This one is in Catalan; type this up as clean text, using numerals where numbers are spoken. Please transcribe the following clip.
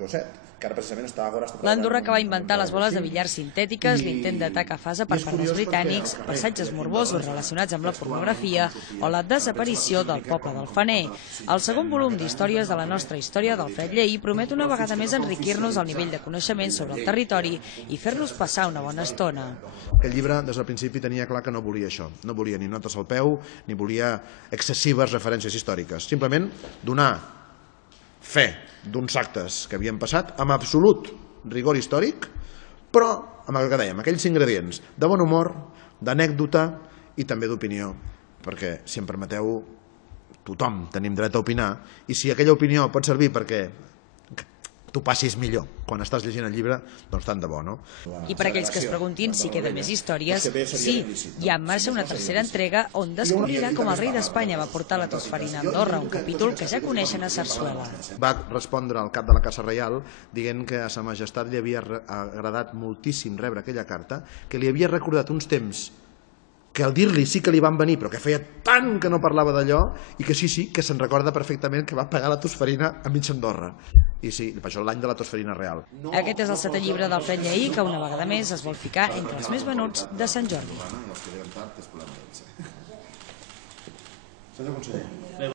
gosset, que ara precisament està agora... L'andorrà que va inventar les boles de billar sintètiques, l'intent d'atac a fase per part dels britànics, passatges morbosos relacionats amb la pornografia o la desaparició del poble del Fener. El segon volum d'històries de la nostra història del fred lleí promet una vegada més enriquir-nos el nivell de coneixement sobre el territori i fer-nos passar una bona estona. Aquest llibre, des del principi, tenia clar que no volia això. No volia ni notes al peu, ni volia excessives referències històriques. Simplement donar fe d'uns actes que havien passat amb absolut rigor històric, però amb el que dèiem, aquells ingredients de bon humor, d'anècdota i també d'opinió, perquè, si em permeteu, tothom tenim dret a opinar, i si aquella opinió pot servir perquè tu passis millor quan estàs llegint el llibre, doncs tant de bo, no? I per aquells que es preguntin si queden més històries, sí, hi ha en marxa una tercera entrega on descobrirà com el rei d'Espanya va portar la tosferina a Andorra, un capítol que ja coneixen a Sarsuela. Va respondre al cap de la Casa Reial dient que a sa majestat li havia agradat moltíssim rebre aquella carta, que li havia recordat uns temps que al dir-li sí que li van venir, però que feia tant que no parlava d'allò, i que sí, que se'n recorda perfectament que va pagar la tosferina a mig Andorra. I sí, per això l'any de la tosferina real. Aquest és el 7è llibre del fred lleí, que una vegada més es vol ficar entre els més venuts de Sant Jordi. Senyor conseller.